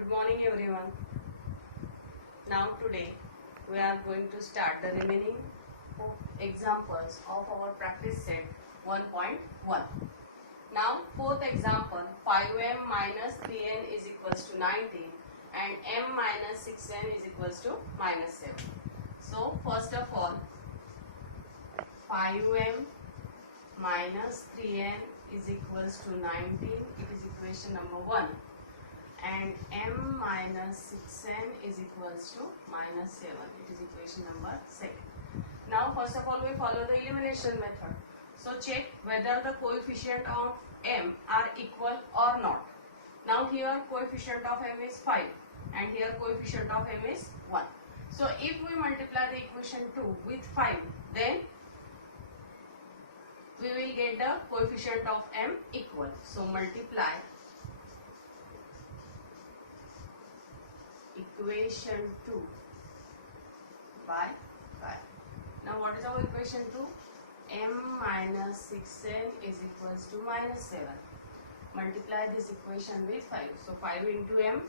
Good morning everyone. Now today we are going to start the remaining examples of our practice set 1.1. Now fourth example, 5m minus 3n is equals to 19 and m minus 6n is equals to minus 7. So first of all, 5m minus 3n is equals to 19, it is equation number 1, and m minus 6n is equals to minus 7, it is equation number 2. Now first of all we follow the elimination method. So check whether the coefficient of m are equal or not. Now here coefficient of m is 5 and here coefficient of m is 1. So if we multiply the equation 2 with 5, then we will get the coefficient of m equal. So multiply equation 2 by 5. Now what is our equation 2? M minus 6n is equals to minus 7. Multiply this equation with 5. So 5 into m,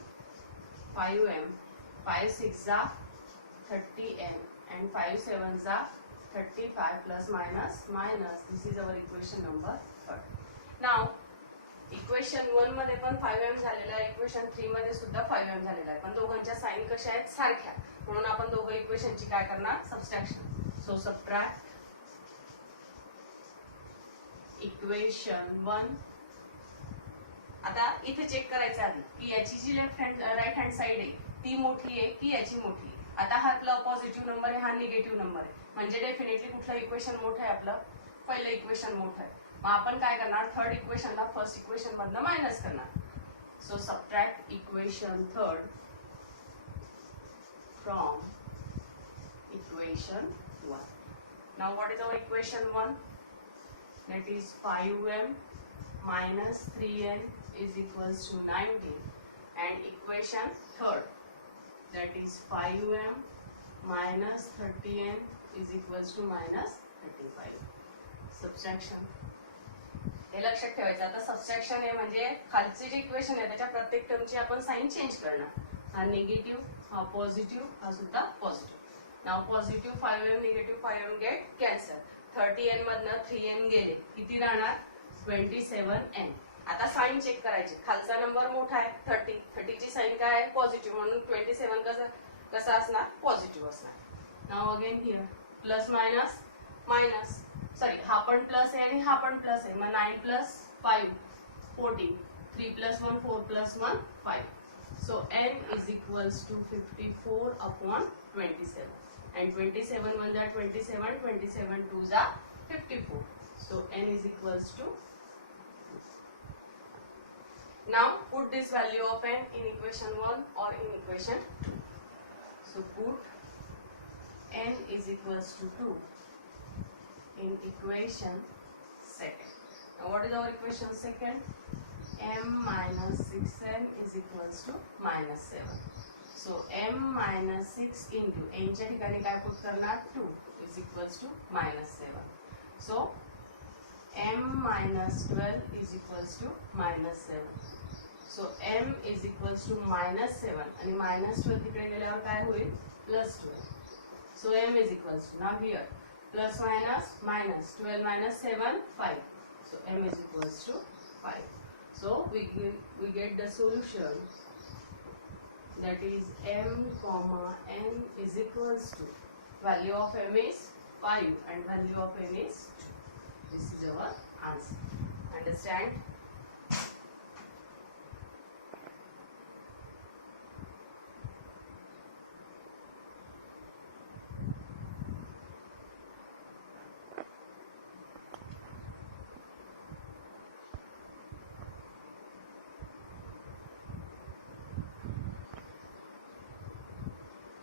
5m, 5 6 are 30n and 5 7s are 35 plus minus minus. This is our equation number 3. Now equation 1 मध्ये पण 5m झालेला आहे, इक्वेशन 3 मध्ये सुद्धा 5m झालेला आहे, पण दोघांच्या साइन कशा आहेत? सारख्या. म्हणून आपण दोघं इक्वेशनची काय करणार? सबट्रॅक्शन. सो सबट्रॅक्ट इक्वेशन 1. आता इथे चेक करायचं आधी की याची जी राइट हँड साइड आहे ती मोठी आहे की याची मोठी आहे. आता हा आपला पॉझिटिव्ह नंबर आहे, हा निगेटिव्ह नंबर आहे, म्हणजे डेफिनेटली कुठलं इक्वेशन मोठं आहे? आपलं पहिलं इक्वेशन मोठं आहे. मग आपण काय करणार? थर्ड इक्वेशनला फर्स्ट इक्वेशन मधनं मायनस करणार. So subtract equation 3 from equation 1. Now what is our equation 1? that is 5m minus 3n is equals to 19 and equation 3rd, that is 5m minus 30n is equals to minus 35. Subtraction. हे लक्षात ठेवायचं. आता सबट्रॅक्शन आहे म्हणजे खालचे जे इक्वेशन आहे त्याच्या प्रत्येक टर्मची आपण साइन चेंज करणार. हा निगेटिव्ह, हा पॉझिटिव्ह, हा सुद्धा positive. Now positive 5m negative 5m get cancel. 30n मधनं 3n गेले, किती राहणार? 27n. आता साइन चेक करायची. खालचा नंबर मोठा आहे 30, 30 ची साइन काय आहे? पॉझिटिव्ह, म्हणून 27 कसं असणार? पॉझिटिव्ह असणार. Now again here plus minus minus, sorry हा पण प्लस आहे आणि हा पण प्लस आहे. मग 9 plus 5 14, 3 plus 1 4 plus 1 5. So n is equals to 54 upon 27 and 27 1 are 27, 27 2s are 54. So n is equals to 2. Now put this value of n in equation 1 or in equation 2. So put n is equals to 2 in equation 2nd. Now what is our equation 2nd? m minus 6n is equals to minus 7. So m minus 6 into n च्या ठिकाणी काय पुट करणार? 2 is equals to minus 7. So m minus 12 is equals to minus 7. So m is equals to minus 7 आणि minus 12 तिकडे गेल्यावर काय होईल? Plus 12. So m is equals to, now here plus minus minus 12 minus 7 5. So m is equals to 5. So we get the solution, that is m comma n is equals to, value of m is 5 and value of n is 2. This is our answer. Understand?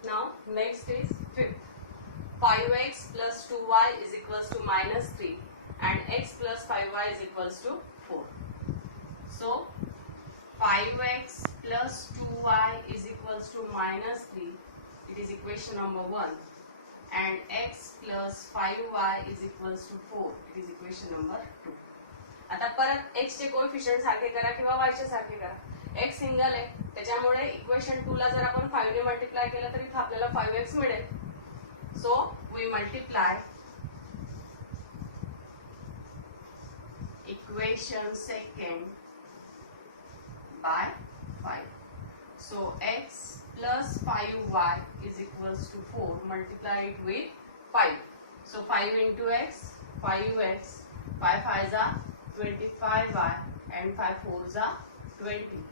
Now next is fifth. 5x plus 2y is equals to minus 3 and x plus 5y is equals to 4. So 5x plus 2y is equals to minus 3, it is equation number 1, and x plus 5y is equals to 4, it is equation number 2. आता परत x चे कोएफिशिएंट सारखे करा किंवा y चे सारखे करा. x single आहे त्याच्यामुळे इक्वेशन 2 ला जर आपण 5 ने मल्टिप्लाय केलं तर इथे आपल्याला 5x मिळेल. So we multiply equation second by 5. So x plus 5y is equals to 4. Multiply it with 5. So 5 into x, 5x, 5 5s are 25y and 5 4s are 20.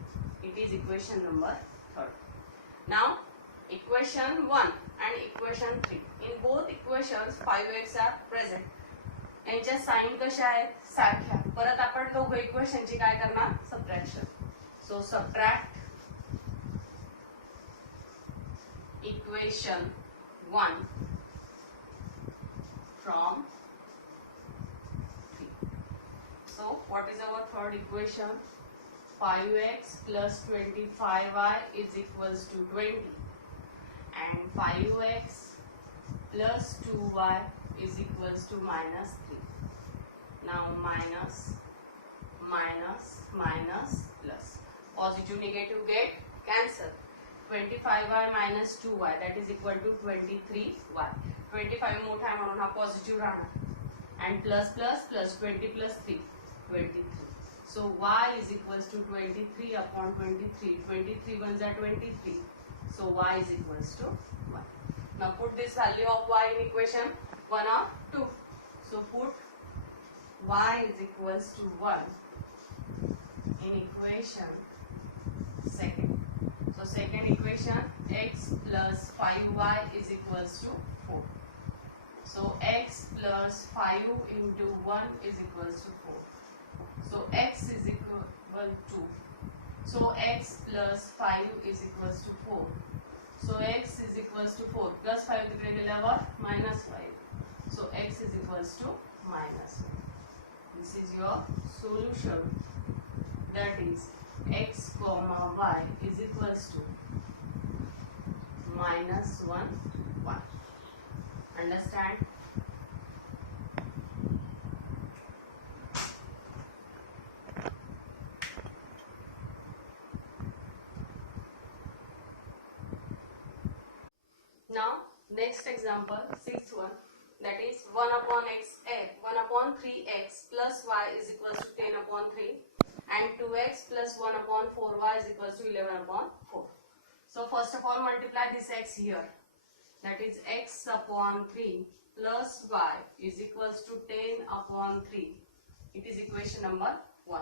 It is equation number 3. Now equation 1 and equation 3. In both equations 5x are present. यांच्या साइन कशा आहेत सारख्या. परत आपण दोघं इक्वेशनची काय करणार सबट्रॅक्शन. So subtract equation 1 from 3. So what is our third equation? 5x plus 25y is equals to 20 and 5x plus 2y is equals to minus 3. Now minus minus minus plus. Positive negative get cancel. 25y minus 2y that is equal to 23y. 25 मोठा आहे म्हणून हा पॉझिटिव्ह राहणार and plus plus plus 20 plus 3 23. So y is equals to 23 upon 23. 23 ones are 23. So y is equals to 1. Now put this value of y in equation 1 or 2. So put y is equals to 1 in equation second. So second equation x plus 5y is equals to 4. So x plus 5 into 1 is equals to 4. So x is equal to. So x plus 5 is equals to 4. So x is equals to 4 plus 5 तिकडे गेल्यावर minus 5. So x is equals to minus 1. This is your solution. That is x comma y is equals to minus 1 1. Understand? Now next example, sixth one, that is 1 upon x 1 upon 3x plus y is equals to 10 upon 3 and 2x plus 1 upon 4y is equals to 11 upon 4. So first of all multiply this x here, that is x upon 3 plus y is equals to 10 upon 3. It is equation number 1.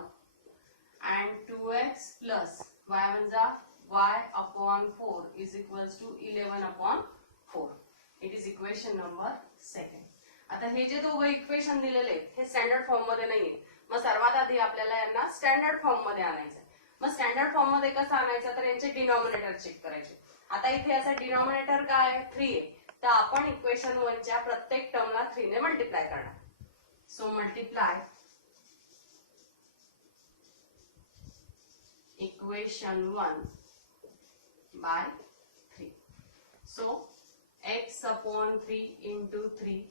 And 2x plus y upon 4 is equals to 11 upon 4. It is equation number 2. आता हे जे दोघं इक्वेशन दिलेले हे standard form मध्ये नाहीये. मग सर्वात आधी आपल्याला यांना standard form मध्ये आणायचं. मग स्टँडर्ड फॉर्म मध्ये कसं आणायचं तर यांचे डिनॉमिनेटर चेक करायचे. आता इथे याचा डिनॉमिनेटर काय आहे 3 आहे. तर आपण इक्वेशन 1 च्या प्रत्येक टर्मला 3 ने मल्टिप्लाय करणार. सो मल्टिप्लाय इक्वेशन 1 by 3. So x upon 3 into 3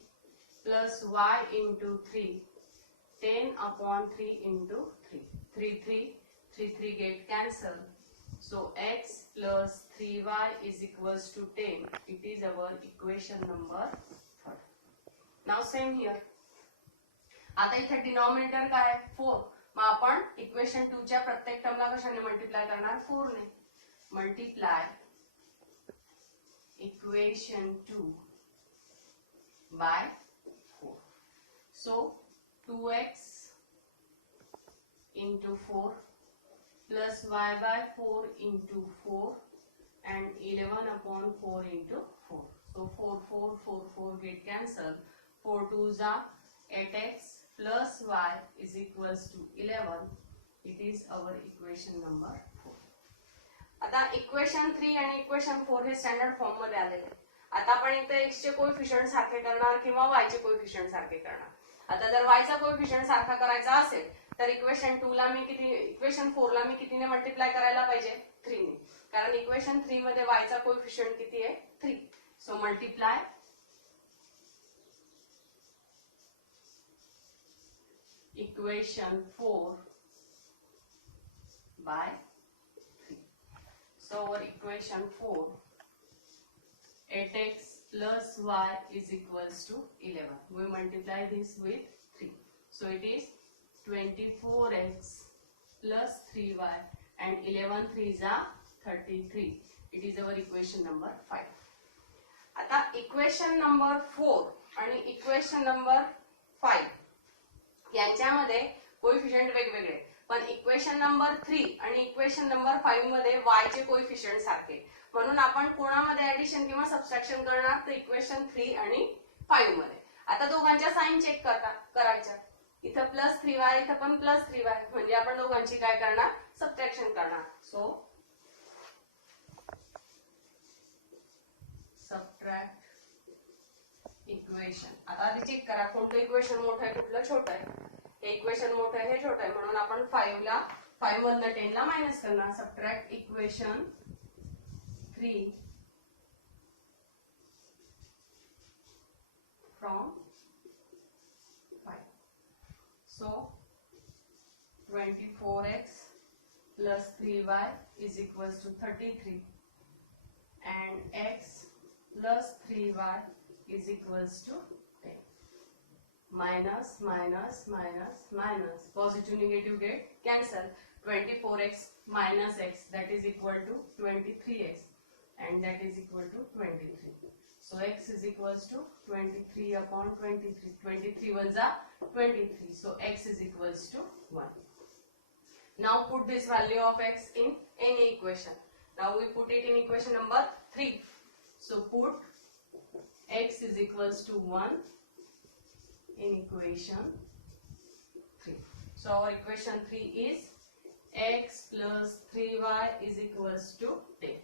plus y into 3, 10 upon 3 into 3. 3 get cancelled. So x plus 3y is equals to 10. It is our equation number 3. Now same here. आता इथे डिनॉमिनेटर काय आहे 4. मग आपण इक्वेशन 2 च्या प्रत्येक टर्मला कशाने मल्टिप्लाय करणार 4 ने. मल्टिप्लाय equation 2 by 4. So 2x into 4 plus y by 4 into 4 and 11 upon 4 into 4. So 4 get cancelled. 4 2s are 8x plus y is equals to 11. It is our equation number 4. आता इक्वेशन 3 आणि इक्वेशन 4 हे स्टँडर्ड फॉर्म मध्ये आलेले. आता आपण इथे x चे कोएफिशिएंट सारखे करणार किंवा y चे कोएफिशिएंट सारखे करणार. आता जर y चा कोएफिशिएंट सारखा करायचा असेल तर इक्वेशन 2 ला मी किती इक्वेशन 4 ला मी कितीने मल्टिप्लाय करायला पाहिजे 3 ने. कारण इक्वेशन 3 मध्ये y चा कोएफिशिएंट किती आहे 3. सो मल्टिप्लाय इक्वेशन 4 by 3. our equation 4. 8x plus y is equals to 11. We multiply this with 3. So it is 24x plus 3y and 11 3s are 33. It is our equation number 5. आता इक्वेशन नंबर 4 आणि इक्वेशन नंबर 5 यांच्यामध्ये कोएफिशिएंट वेगवेगळे, पण equation number 3 आणि equation number 5 मध्ये y चे कोएफिशिएंट सारखे, म्हणून आपण कोणामध्ये ऍडिशन किंवा सबट्रॅक्शन करणार तर इक्वेशन 3 आणि 5 मध्ये. आता दोघांच्या साइन चेक करायच्या. इथं प्लस 3y इथं पण प्लस 3y, म्हणजे आपण दोघांची काय करणार सबट्रॅक्शन करणार. So subtract equation. आता आधी चेक करा कोणतं इक्वेशन मोठं आहे कुठलं छोटं आहे. हे इक्वेशन मोठं आहे हे छोटं आहे, म्हणून आपण 5 मधनं 10 ला मायनस करणार. सबट्रॅक्ट इक्वेशन 3 from 5. So 24x plus 3y is equals to 33 and x plus 3y is equals to 10. Minus minus minus minus, positive negative get cancel. 24x minus x, that is equal to 23x and that is equal to 23. So x is equals to 23 upon 23. 23 ones are 23. So x is equals to 1. Now put this value of x in any equation. Now we put it in equation number 3. So put x is equals to 1 in equation 3. So our equation 3 is x plus 3y is equals to 10.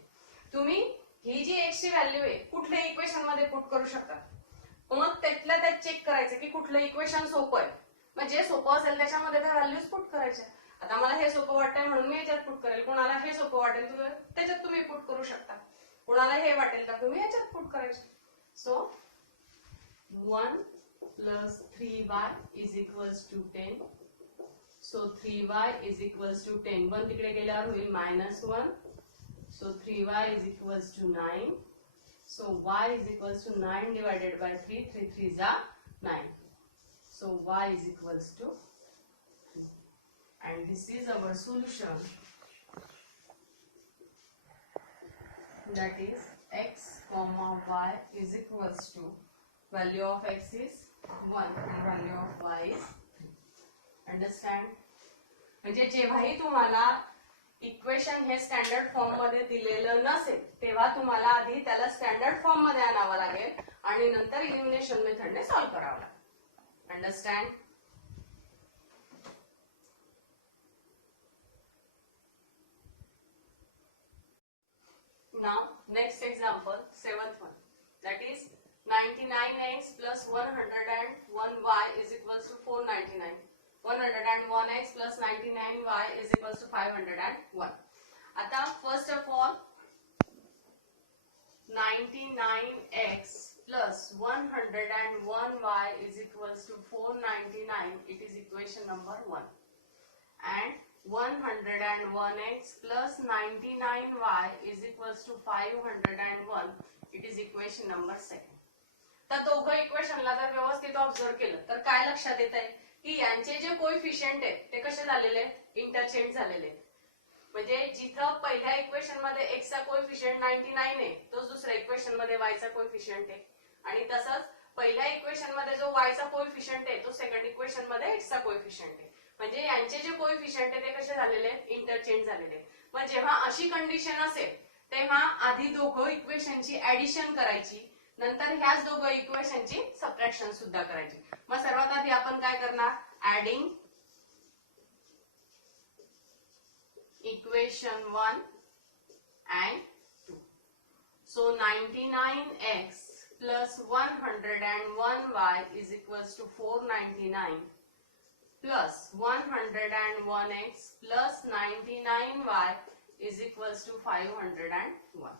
तुम्ही ही जी x ची व्हॅल्यू आहे कुठल्या इक्वेशन मध्ये पुट करू शकता. मग त्यातल्या त्यात चेक करायचं की कुठलं इक्वेशन सोपं आहे. मग जे सोपं असेल त्याच्यामध्ये त्या व्हॅल्यूज पुट करायच्या. आता मला हे सोपं वाटतंय म्हणून मी याच्यात पुट करेल, कोणाला हे सोपं वाटेल त्याच्यात तुम्ही पुट करू शकता, कोणाला हे वाटेल तर तुम्ही याच्यात पुट करायचे. सो 1 plus 3y is equals to 10. So 3y is equals to 10. 1 तिकडे गेल्यावर होईल -1. So 3y is equals to 9. So y is equals to 9 divided by 3. 3 3s are 9. So y is equals to 3. And this is our solution. That is x comma y is equals to, value of x is 1 and value of y is 3. Understand? म्हणजे जेव्हाही तुम्हाला इक्वेशन हे standard form मध्ये दिलेलं नसेल तेव्हा तुम्हाला आधी त्याला स्टँडर्ड फॉर्म मध्ये आणावं लागेल आणि नंतर इलिमिनेशन मेथडने सॉल्व्ह करावं लागेल. Understand? Now next example, 7th one, that is 99x plus 101y is equals to 499. 101x plus 99y is equals to 501. आता first of all 99x plus 101y is equals to 499. It is equation number 1. And 101x plus 99y is equals to 501. It is equation number 2. तर दोघं इक्वेशनला जर व्यवस्थित ऑब्झर्व केलं तर काय लक्षात येत आहे की यांचे जे कोएफिशिएंट आहेत ते कसे झालेले इंटरचेंज झालेले. म्हणजे जिथं पहिल्या इक्वेशन मध्ये x चा कोएफिशिएंट 99 आहे तोच दुसऱ्या इक्वेशन मध्ये y चा कोएफिशिएंट आहे, आणि तसंच पहिल्या इक्वेशन मध्ये जो y चा कोएफिशिएंट आहे तो सेकंड इक्वेशन मध्ये x चा कोएफिशिएंट आहे. म्हणजे यांचे जे कोएफिशिएंट आहे ते कसे झालेले इंटरचेंज झालेले. मग जेव्हा अशी कंडिशन असेल तेव्हा आधी दोघं इक्वेशनची ऍडिशन करायची, नंतर ह्याच दोघं इक्वेशनची सबट्रॅक्शन सुद्धा करायची. मग सर्वात आधी आपण काय करणार, ऍडिंग इक्वेशन 1 and 2. So 99x plus 101y is equals to 499 plus 101x plus 99y is equals to 501.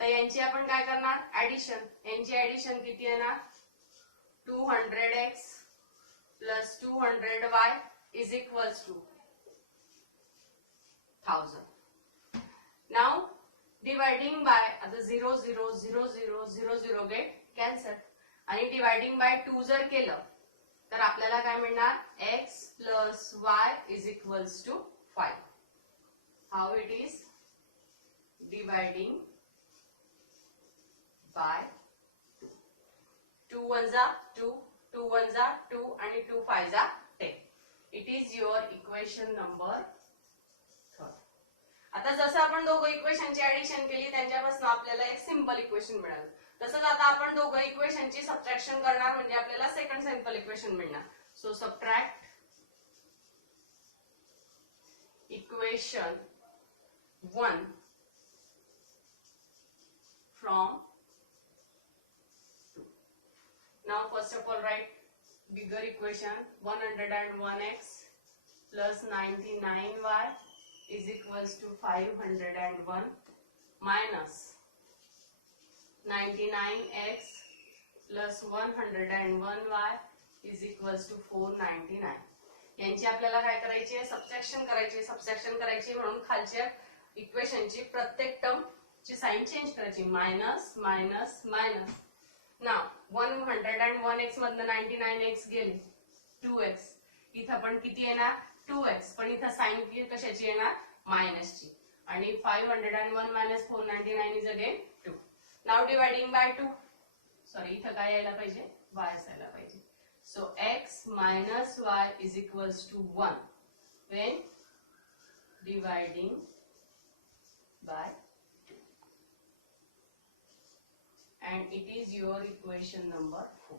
तर यांची आपण काय करणार ऍडिशन. यांची ऍडिशन किती येणार 200x plus 200y is equals to 1000. Dividing by आता 0 0 0 0 0 0 गेट कॅन्सल आणि डिवायडिंग बाय 2 जर केलं तर आपल्याला काय मिळणार x plus y is equals to 5. How it is dividing by 2 1 जा 2 2 1 जा 2 आणि 2 5 जा 10. It is your equation number 3. आता जसं आपण दोघं इक्वेशनची ऍडिशन केली त्यांच्यापासून आपल्याला एक सिंपल इक्वेशन मिळालं. तसंच आता आपण दोघं इक्वेशनची सबट्रॅक्शन करणार म्हणजे आपल्याला सेकंड सिंपल इक्वेशन मिळणार. सो सबट्रॅक्ट इक्वेशन 1 from 2. Now first of all write bigger equation 101x plus 99y is equals to 501 minus 99x plus 101y is equals to 499. यांची आपल्याला काय करायची आहे सबट्रॅक्शन करायची. सबट्रॅक्शन करायची म्हणून खालच्या इक्वेशनची प्रत्येक टर्म ची साइन चेंज करायची minus minus minus. Now 101x मधनं 99x गेले 2x. इथं पण किती येणार 2x पण इथं साइन कशाची येणार मायनसची आणि 501 minus 499 is again 2. Now dividing by 2 सॉरी इथं काय यायला पाहिजे y असायला पाहिजे. सो x minus y is equals to 1 when dividing by 2 and it is your equation number 4.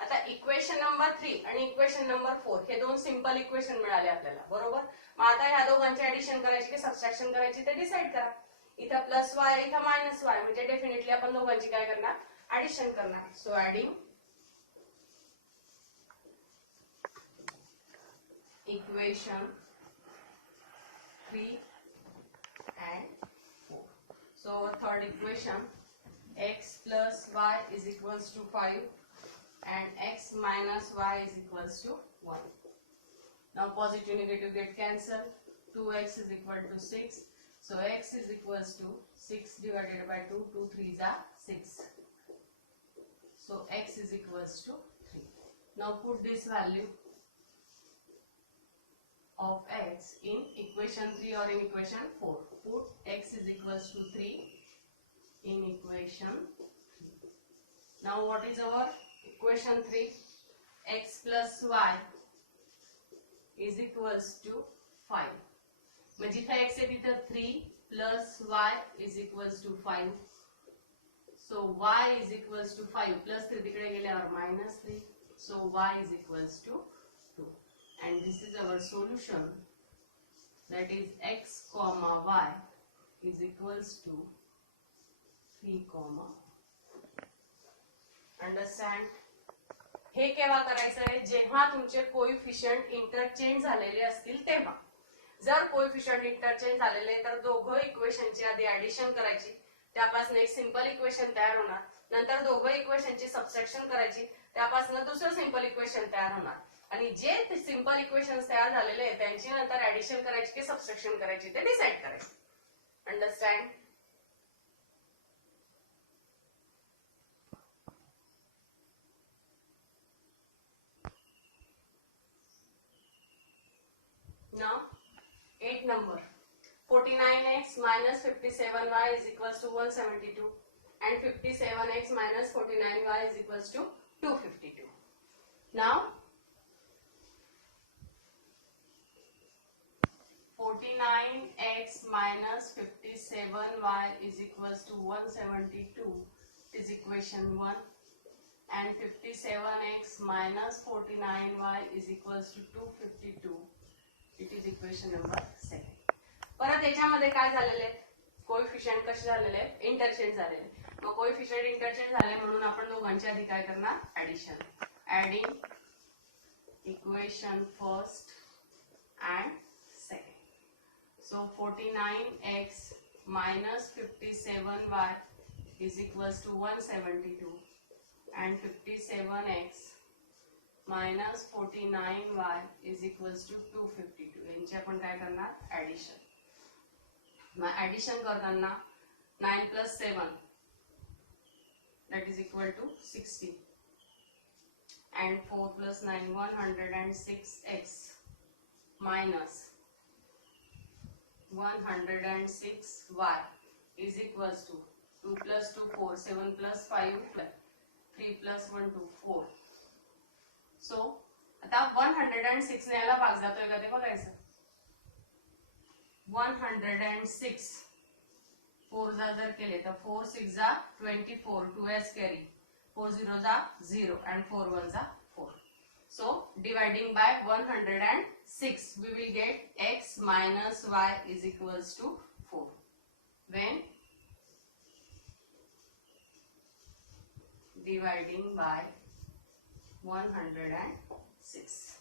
आता इक्वेशन नंबर 3 आणि इक्वेशन नंबर 4 हे दोन सिंपल इक्वेशन मिळाले आपल्याला बरोबर. मग आता ह्या दोघांचे ऍडिशन करायची की सबट्रॅक्शन करायची ते डिसाइड करा. इथं प्लस वाय इथं मायनस वाय म्हणजे डेफिनेटली आपण दोघांची काय करणार ऍडिशन करणार. सो ऍडिंग इक्वेशन 3 and 4. So third equation x plus y is equals to 5 and x minus y is equals to 1. Now positive negative get cancelled. 2x is equal to 6. So x is equals to 6 divided by 2. 2 3s are 6. So x is equals to 3. Now put this value of x in equation 3 or in equation 4. Put x is equals to 3 in equation 3. Now what is our equation 3? X plus y is equals to 5. म्हणजे इथं x आहे तिथं 3 plus y is equals to 5. So y is equals to 5 plus 3 तिकडे गेल्यावर minus 3. So y is equals to 2. And this is our solution, that is x comma y is equals to 3 comma. Understand? हे केव्हा करायचं आहे जेव्हा तुमचे कोएफिशिएंट इंटरचेंज झालेले असतील तेव्हा. जर कोएफिशिएंट इंटरचेंज झालेले तर दोघं इक्वेशनची आधी ऍडिशन करायची त्यापासून एक सिंपल इक्वेशन तयार होणार. नंतर दोघं इक्वेशनची सबट्रॅक्शन करायची त्यापासून दुसरं सिंपल इक्वेशन तयार होणार. आणि जे सिंपल इक्वेशन्स तयार झालेले आहेत त्यांची नंतर ऍडिशन करायची की सबट्रॅक्शन करायची ते डिसाइड करायचे. Understand? Now 8 number 49x minus 57y is equals to 172 and 57x minus 49y is equals to 252. Now 49x minus 57y is equals to 172 is equation 1 and 57x minus 49y is equals to 252 it is equation number 2. परत याच्यामध्ये काय झालेले कोएफिशिएंट कसे झालेले इंटरचेंज झालेले. मग coefficient interchange झाले म्हणून आपण दोघांची आधी काय करणार addition. Adding equation first and second. So 49x minus 57y is equals to 172 and 57x minus 49y is equals to 252. यांची आपण काय करणार ऍडिशन. मग ऍडिशन करताना 9 plus 7, that is equal to 60. And 4 plus 9, 106x minus 106y is equals to 2 plus 2, 4, 7 plus 5, 12, 3 plus 1, 2, 4. So, आता 106 ने याला भाग जातोय का ते बघायचं. 106 4 जा जर केले तर 4 6 जा 24, 2s carry, 4 0 जा 0 and 4 1 जा 4. So dividing by 106 we will get x minus y is equals to 4. When dividing by 106.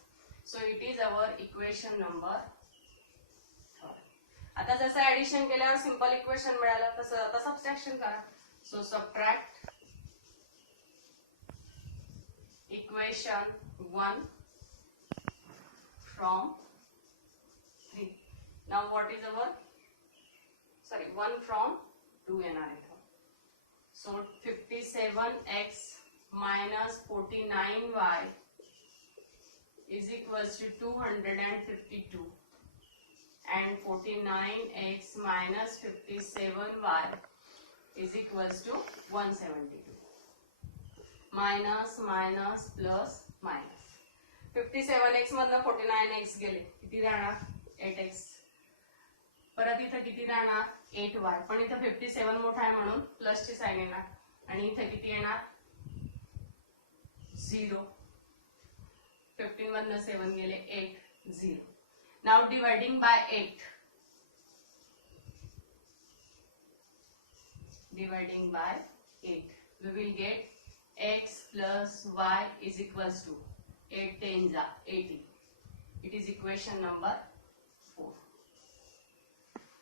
So it is our equation number 3. आता जसं ऍडिशन केल्यावर सिंपल इक्वेशन मिळालं तसं आता सबट्रॅक्शन करा. सो सबट्रॅक्ट इक्वेशन 1 from 3. Now what is our 1 from 2 येणार आहे. So 57x minus 49y is equals to 252 and 49x minus 57y is equals to 172. Minus minus plus minus. 57x मधनं 49x गेले किती राहणार 8x. परत इथं किती राहणार 8y. पण इथं 57 मोठा आहे म्हणून प्लस ची साइन येणार आणि इथं किती येणार 0. 15 मधनं 7 गेले 8 0. Now dividing by 8. Dividing by 8. We will get x plus y is equals to 8 10 जा 80. It is equation number 4.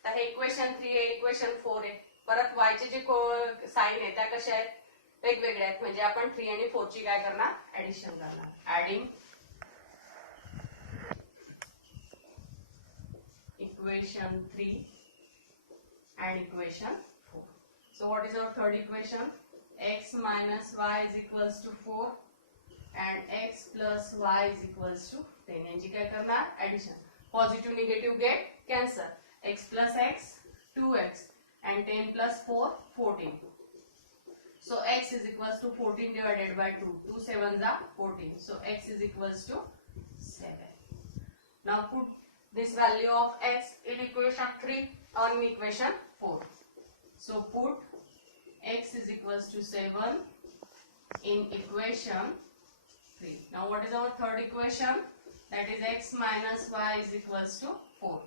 तर हे इक्वेशन 3 आहे, इक्वेशन 4 आहे. परत y चे जे साइन आहे त्या कशा आहेत वेगवेगळ्या आहेत. म्हणजे आपण 3 आणि 4 ची काय करणार ऍडिशन करणार. Adding equation 3 and equation 4. So what is our third equation? X minus y is equals to 4 and x plus y is equals to 10. यांची काय करणार addition. Positive negative get cancel. X plus x 2x and 10 plus 4 14. So x is equals to 14 divided by 2. 2 7s are 14. So x is equals to 7. Now put this value of x in equation 3 on equation 4. So put x is equals to 7 in equation 3. Now what is our third equation? That is x minus y is equals to 4.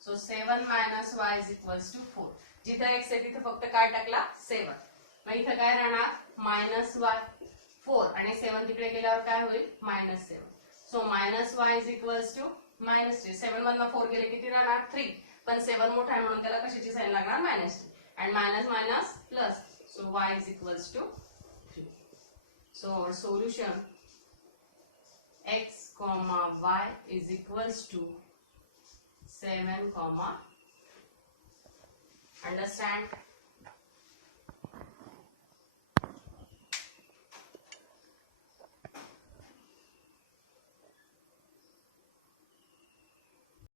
So 7 minus y is equals to 4. जिथे x आहे तिथे फक्त काय टाकला 7. मग इथे काय राहणार minus y 4 आणि 7 तिकडे गेल्यावर काय होईल minus 7. So minus y is equals to minus 3. 7 मधनं 4 गेले किती राहणार 3. पण 7 मोठा आहे म्हणून त्याला कशाची साइन लागणार minus 3. And minus minus plus. So y is equals to 3. So our solution x comma y is equals to 7 comma. Understand?